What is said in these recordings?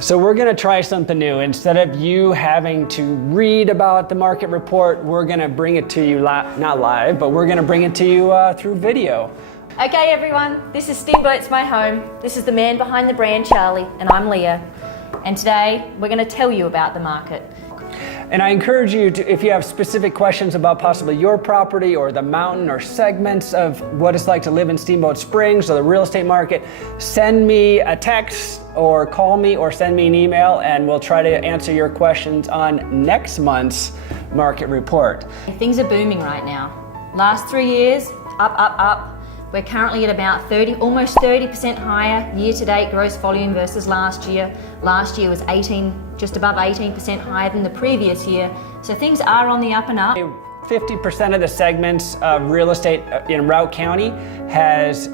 So we're going to try something new. Instead of you having to read about the market report, we're going to bring it to you, not live, but we're going to bring it to you through video. Okay everyone, this is Steamboat's My Home. This is the man behind the brand, Charlie, and I'm Leah. And today we're going to tell you about the market. And I encourage you to, if you have specific questions about possibly your property or the mountain or segments of what it's like to live in Steamboat Springs or the real estate market, send me a text or call me or send me an email and we'll try to answer your questions on next month's market report. Things are booming right now. Last 3 years, up. We're currently at about almost 30% higher year-to-date gross volume versus last year. Last year was just above 18% higher than the previous year. So things are on the up and up. 50% of the segments of real estate in Routt County has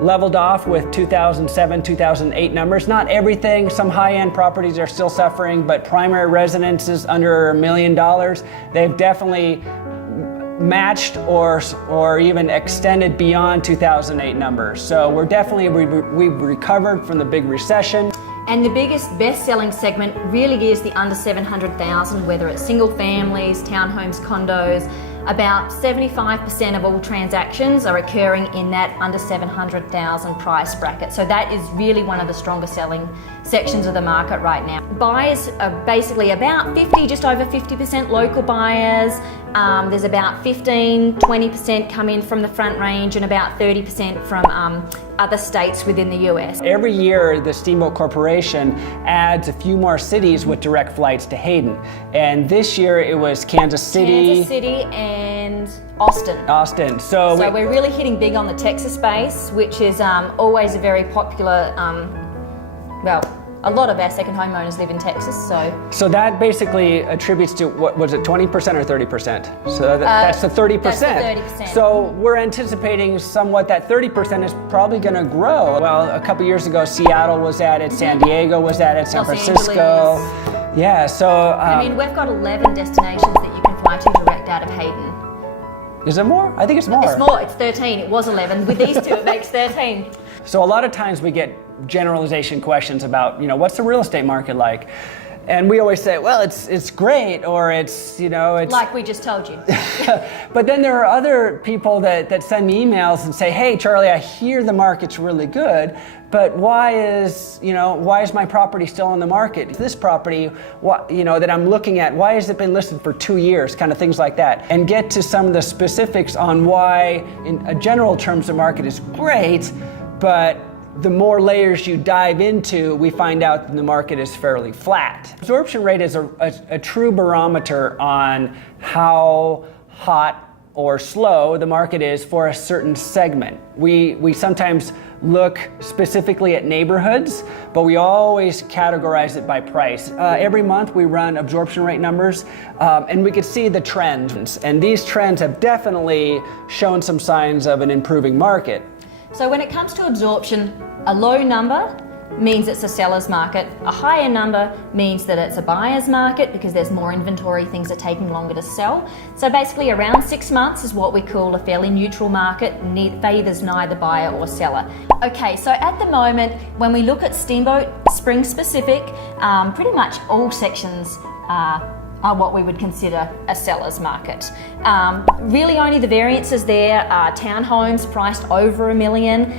leveled off with 2007, 2008 numbers. Not everything, some high-end properties are still suffering, but primary residences under $1 million, they've definitely matched or even extended beyond 2008 numbers. So we've recovered from the big recession. And the biggest best-selling segment really is the under 700,000, whether it's single families, townhomes, condos. About 75% of all transactions are occurring in that under 700,000 price bracket. So that is really one of the strongest selling sections of the market right now. Buyers are basically about just over 50% local buyers. There's about 15-20% come in from the Front Range and about 30% from other states within the US. Every year, the Steamboat Corporation adds a few more cities with direct flights to Hayden. And this year it was Kansas City and Austin. So we're really hitting big on the Texas base, which is always a very popular, a lot of our second homeowners live in Texas, So that basically attributes to, what was it, 20% or 30%? So that's the 30%. That's the 30%. So we're anticipating somewhat that 30% is probably going to grow. Well, a couple years ago, Seattle was added, San Diego was added, San Francisco. Yeah, so... I mean, we've got 11 destinations that you can fly to direct out of Hayden. Is there more? I think it's more. It's more, it's 13. It was 11. With these two, it makes 13. So a lot of times we get generalization questions about, what's the real estate market like? And we always say, well, it's great, or it's. Like we just told you. But then there are other people that send me emails and say, hey, Charlie, I hear the market's really good, but why is my property still on the market? This property, that I'm looking at, why has it been listed for 2 years? Kind of things like that. And get to some of the specifics on why, in general terms, the market is great, but the more layers you dive into, we find out that the market is fairly flat. Absorption rate is a true barometer on how hot or slow the market is for a certain segment. We sometimes look specifically at neighborhoods, but we always categorize it by price. Every month we run absorption rate numbers, and we can see the trends. And these trends have definitely shown some signs of an improving market. So when it comes to absorption, a low number means it's a seller's market. A higher number means that it's a buyer's market because there's more inventory, things are taking longer to sell. So basically around 6 months is what we call a fairly neutral market, favors neither buyer or seller. Okay, so at the moment, when we look at Steamboat Spring specific, pretty much all sections are what we would consider a seller's market. Really only the variances there are townhomes priced over $1 million.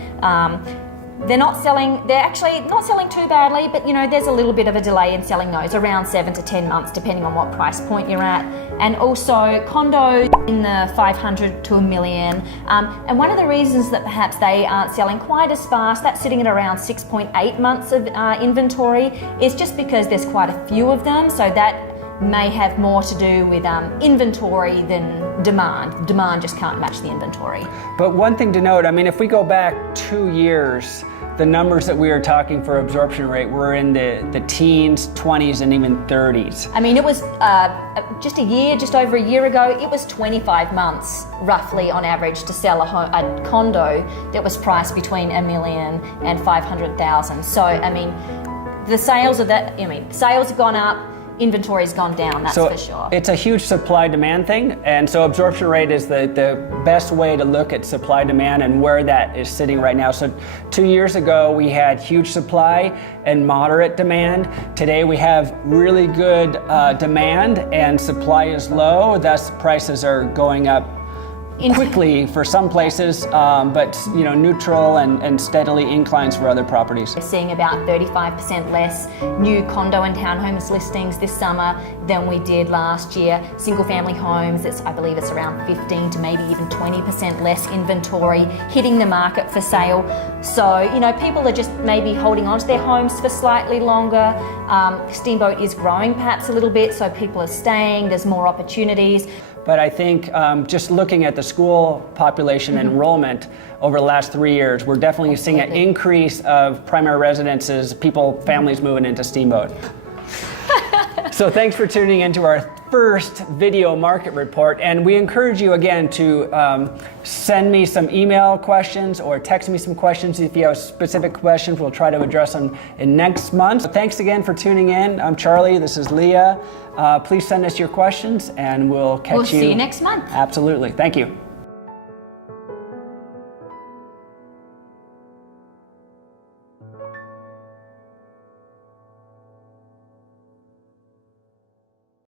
They're actually not selling too badly, but there's a little bit of a delay in selling those, around 7 to 10 months, depending on what price point you're at. And also condos in the 500 to $1 million. And one of the reasons that perhaps they aren't selling quite as fast, that's sitting at around 6.8 months of inventory, is just because there's quite a few of them, so that may have more to do with inventory than demand. Demand just can't match the inventory. But one thing to note, if we go back 2 years, the numbers that we are talking for absorption rate were in the teens, 20s, and even 30s. It was just over a year ago, it was 25 months roughly on average to sell a condo that was priced between $1 million and $500,000. So, the sales of that, sales have gone up. inventory's gone down, that's for sure. It's a huge supply-demand thing, and so absorption rate is the best way to look at supply-demand and where that is sitting right now. So 2 years ago, we had huge supply and moderate demand. Today, we have really good demand and supply is low, thus prices are going up quickly for some places, but neutral and steadily inclines for other properties. We're seeing about 35% less new condo and townhomes listings this summer than we did last year. Single family homes, I believe it's around 15 to maybe even 20% less inventory hitting the market for sale. So, people are just maybe holding on to their homes for slightly longer. Steamboat is growing perhaps a little bit, so people are staying, there's more opportunities. But I think just looking at the school population enrollment over the last 3 years, we're definitely seeing an increase of primary residences, families moving into Steamboat. So thanks for tuning into our first video market report, and we encourage you again to send me some email questions or text me some questions. If you have specific questions, we'll try to address them in next month. So thanks again for tuning in. I'm Charlie, this is Leah. Please send us your questions and we'll see you next month. Absolutely, thank you.